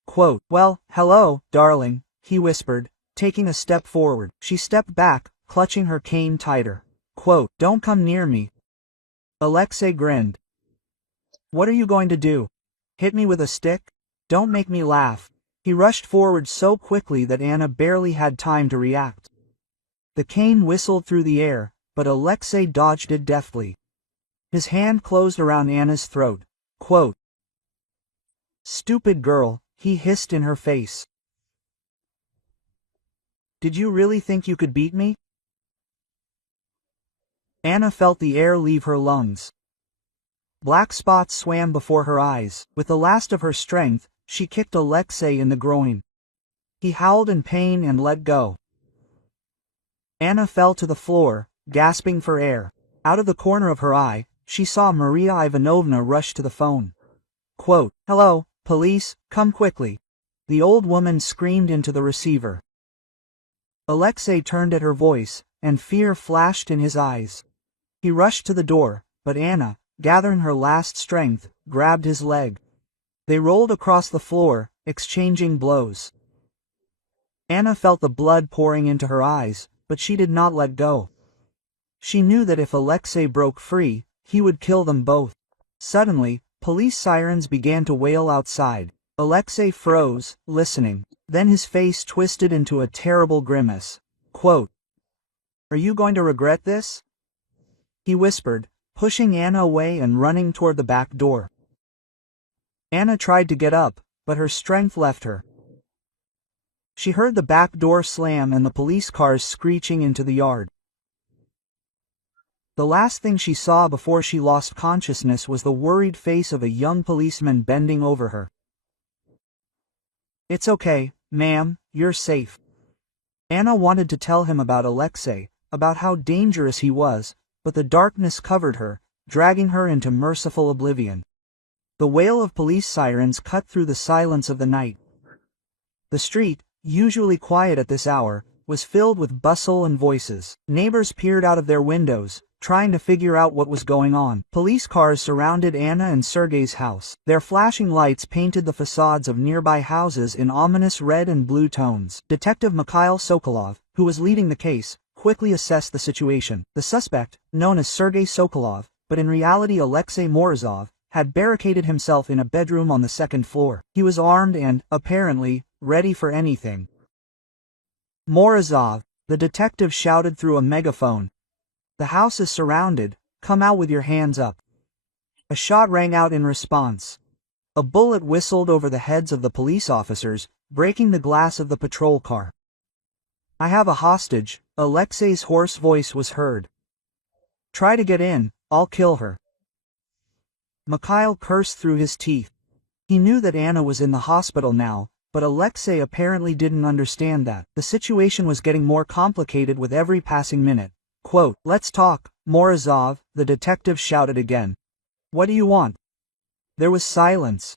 Quote, "Well, hello, darling," he whispered, taking a step forward. She stepped back, clutching her cane tighter. Quote, "Don't come near me." Alexei grinned. "What are you going to do? Hit me with a stick? Don't make me laugh." He rushed forward so quickly that Anna barely had time to react. The cane whistled through the air, but Alexei dodged it deftly. His hand closed around Anna's throat. Quote, "Stupid girl," he hissed in her face. "Did you really think you could beat me?" Anna felt the air leave her lungs. Black spots swam before her eyes. With the last of her strength, she kicked Alexei in the groin. He howled in pain and let go. Anna fell to the floor, gasping for air. Out of the corner of her eye, she saw Maria Ivanovna rush to the phone. Quote, "Hello, police, come quickly." The old woman screamed into the receiver. Alexei turned at her voice, and fear flashed in his eyes. He rushed to the door, but Anna, gathering her last strength, grabbed his leg. They rolled across the floor, exchanging blows. Anna felt the blood pouring into her eyes, but she did not let go. She knew that if Alexei broke free, he would kill them both. Suddenly, police sirens began to wail outside. Alexei froze, listening. Then his face twisted into a terrible grimace. Quote, "Are you going to regret this?" he whispered, pushing Anna away and running toward the back door. Anna tried to get up, but her strength left her. She heard the back door slam and the police cars screeching into the yard. The last thing she saw before she lost consciousness was the worried face of a young policeman bending over her. "It's okay, ma'am, you're safe." Anna wanted to tell him about Alexei, about how dangerous he was, but the darkness covered her, dragging her into merciful oblivion. The wail of police sirens cut through the silence of the night. The street, usually quiet at this hour, was filled with bustle and voices. Neighbors peered out of their windows, trying to figure out what was going on. Police cars surrounded Anna and Sergei's house. Their flashing lights painted the facades of nearby houses in ominous red and blue tones. Detective Mikhail Sokolov, who was leading the case, quickly assessed the situation. The suspect, known as Sergei Sokolov, but in reality Alexei Morozov, had barricaded himself in a bedroom on the second floor. He was armed and, apparently, ready for anything. "Morozov," the detective shouted through a megaphone. "The house is surrounded, come out with your hands up." A shot rang out in response. A bullet whistled over the heads of the police officers, breaking the glass of the patrol car. "I have a hostage," Alexei's hoarse voice was heard. "Try to get in, I'll kill her." Mikhail cursed through his teeth. He knew that Anna was in the hospital now, but Alexei apparently didn't understand that. The situation was getting more complicated with every passing minute. Quote, "Let's talk, Morozov," the detective shouted again. "What do you want?" There was silence.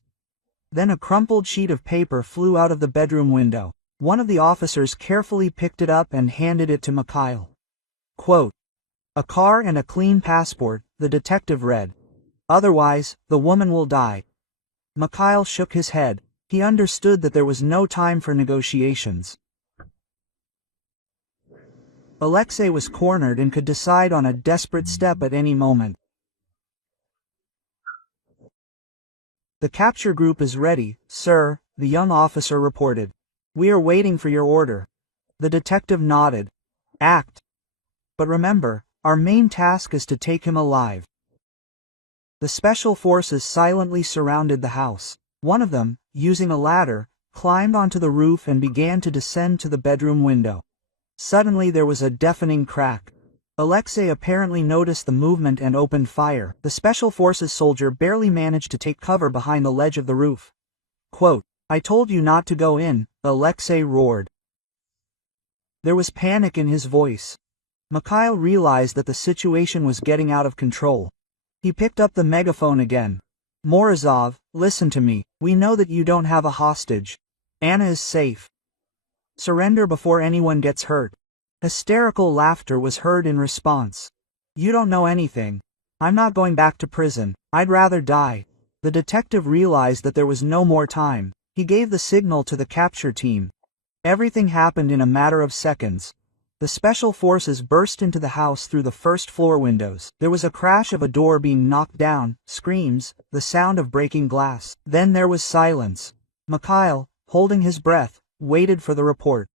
Then a crumpled sheet of paper flew out of the bedroom window. One of the officers carefully picked it up and handed it to Mikhail. Quote, "A car and a clean passport," the detective read. "Otherwise, the woman will die." Mikhail shook his head. He understood that there was no time for negotiations. Alexei was cornered and could decide on a desperate step at any moment. "The capture group is ready, sir," the young officer reported. "We are waiting for your order." The detective nodded. "Act. But remember, our main task is to take him alive." The special forces silently surrounded the house. One of them, using a ladder, climbed onto the roof and began to descend to the bedroom window. Suddenly there was a deafening crack. Alexei apparently noticed the movement and opened fire. The special forces soldier barely managed to take cover behind the ledge of the roof. Quote, "I told you not to go in," Alexei roared. There was panic in his voice. Mikhail realized that the situation was getting out of control. He picked up the megaphone again. "Morozov, listen to me. We know that you don't have a hostage. Anna is safe. Surrender before anyone gets hurt." Hysterical laughter was heard in response. "You don't know anything. I'm not going back to prison. I'd rather die." The detective realized that there was no more time. He gave the signal to the capture team. Everything happened in a matter of seconds. The special forces burst into the house through the first-floor windows. There was a crash of a door being knocked down, screams, the sound of breaking glass. Then there was silence. Mikhail, holding his breath, waited for the report.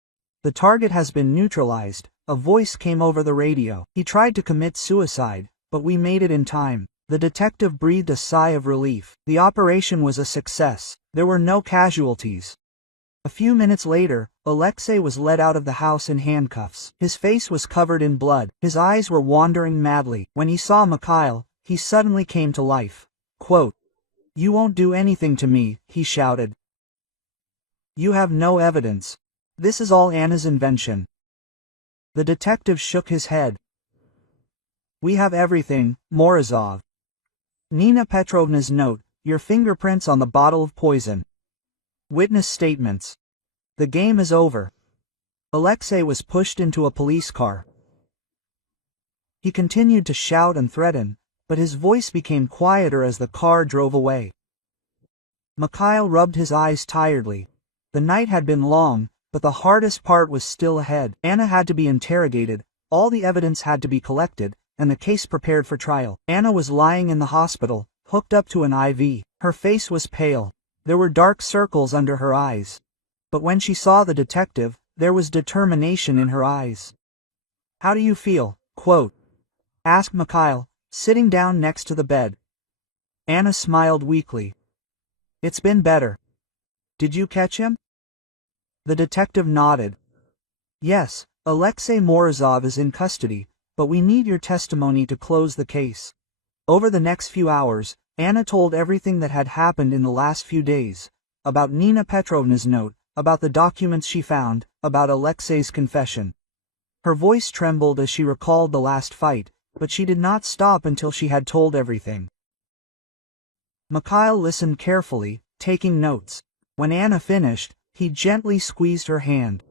"The target has been neutralized," a voice came over the radio. "He tried to commit suicide, but we made it in time." The detective breathed a sigh of relief. The operation was a success. There were no casualties. A few minutes later, Alexei was led out of the house in handcuffs. His face was covered in blood. His eyes were wandering madly. When he saw Mikhail, he suddenly came to life. Quote, "You won't do anything to me," he shouted. "You have no evidence. This is all Anna's invention." The detective shook his head. "We have everything, Morozov. Nina Petrovna's note, your fingerprints on the bottle of poison. Witness statements. The game is over." Alexei was pushed into a police car. He continued to shout and threaten, but his voice became quieter as the car drove away. Mikhail rubbed his eyes tiredly. The night had been long, but the hardest part was still ahead. Anna had to be interrogated, all the evidence had to be collected, and the case prepared for trial. Anna was lying in the hospital, hooked up to an IV. Her face was pale. There were dark circles under her eyes. But when she saw the detective, there was determination in her eyes. "How do you feel?" quote, asked Mikhail, sitting down next to the bed. Anna smiled weakly. "It's been better." "Did you catch him?" The detective nodded. "Yes, Alexei Morozov is in custody, but we need your testimony to close the case." Over the next few hours, Anna told everything that had happened in the last few days, about Nina Petrovna's note, about the documents she found, about Alexei's confession. Her voice trembled as she recalled the last fight, but she did not stop until she had told everything. Mikhail listened carefully, taking notes. When Anna finished, he gently squeezed her hand.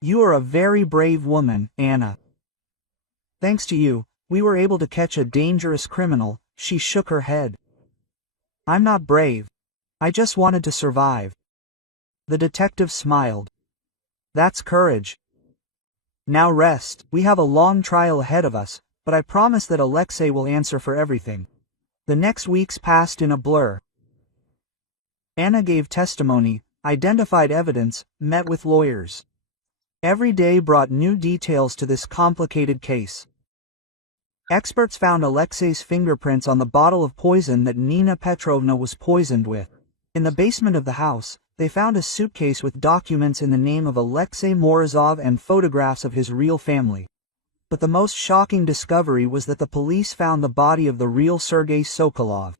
"You are a very brave woman, Anna. Thanks to you, we were able to catch a dangerous criminal." She shook her head. "I'm not brave. I just wanted to survive." The detective smiled. "That's courage. Now rest. We have a long trial ahead of us, but I promise that Alexei will answer for everything." The next weeks passed in a blur. Anna gave testimony, identified evidence, met with lawyers. Every day brought new details to this complicated case. Experts found Alexei's fingerprints on the bottle of poison that Nina Petrovna was poisoned with. In the basement of the house, they found a suitcase with documents in the name of Alexei Morozov and photographs of his real family. But the most shocking discovery was that the police found the body of the real Sergei Sokolov.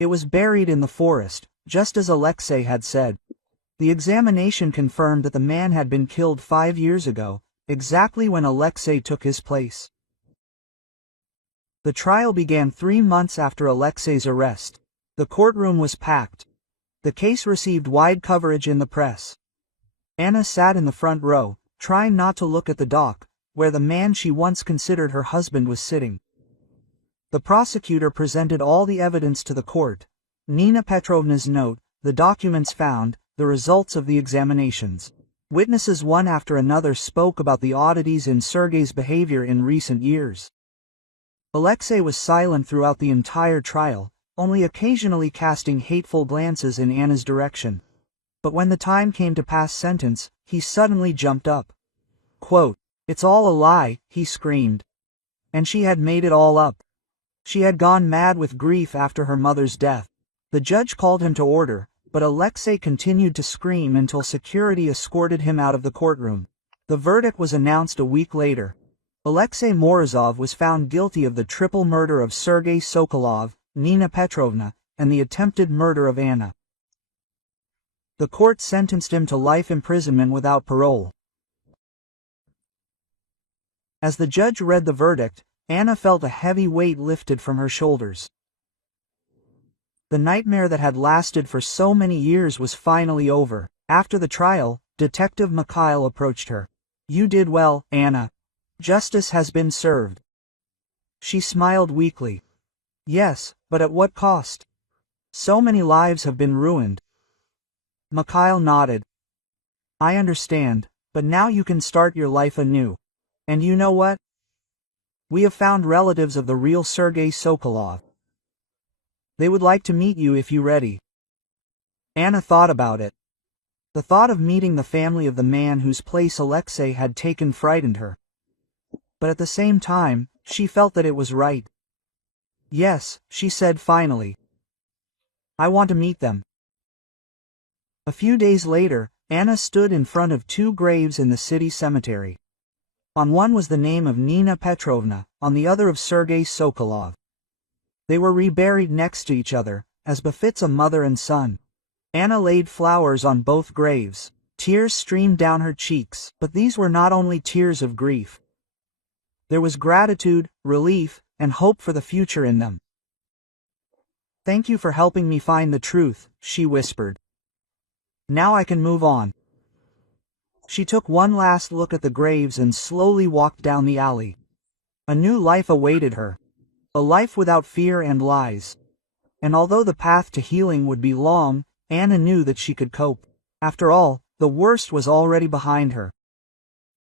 It was buried in the forest, just as Alexei had said. The examination confirmed that the man had been killed 5 years ago, exactly when Alexei took his place. The trial began 3 months after Alexei's arrest. The courtroom was packed. The case received wide coverage in the press. Anna sat in the front row, trying not to look at the dock, where the man she once considered her husband was sitting. The prosecutor presented all the evidence to the court: Nina Petrovna's note, the documents found, the results of the examinations. Witnesses one after another spoke about the oddities in Sergei's behavior in recent years. Alexei was silent throughout the entire trial, only occasionally casting hateful glances in Anna's direction. But when the time came to pass sentence, he suddenly jumped up. Quote, "It's all a lie," he screamed. And she had made it all up. She had gone mad with grief after her mother's death. The judge called him to order, but Alexei continued to scream until security escorted him out of the courtroom. The verdict was announced a week later. Alexei Morozov was found guilty of the triple murder of Sergei Sokolov, Nina Petrovna, and the attempted murder of Anna. The court sentenced him to life imprisonment without parole. As the judge read the verdict, Anna felt a heavy weight lifted from her shoulders. The nightmare that had lasted for so many years was finally over. After the trial, Detective Mikhail approached her. "You did well, Anna. Justice has been served." She smiled weakly. "Yes, but at what cost? So many lives have been ruined." Mikhail nodded. I understand, but now you can start your life anew. And you know what? We have found relatives of the real Sergei Sokolov. They would like to meet you if you're ready. Anna thought about it. The thought of meeting the family of the man whose place Alexei had taken frightened her. But at the same time, she felt that it was right. Yes, she said finally. I want to meet them. A few days later, Anna stood in front of two graves in the city cemetery. On one was the name of Nina Petrovna, on the other of Sergei Sokolov. They were reburied next to each other, as befits a mother and son. Anna laid flowers on both graves. Tears streamed down her cheeks, but these were not only tears of grief. There was gratitude, relief, and hope for the future in them. Thank you for helping me find the truth, she whispered. Now I can move on. She took one last look at the graves and slowly walked down the alley. A new life awaited her. A life without fear and lies. And although the path to healing would be long, Anna knew that she could cope. After all, the worst was already behind her.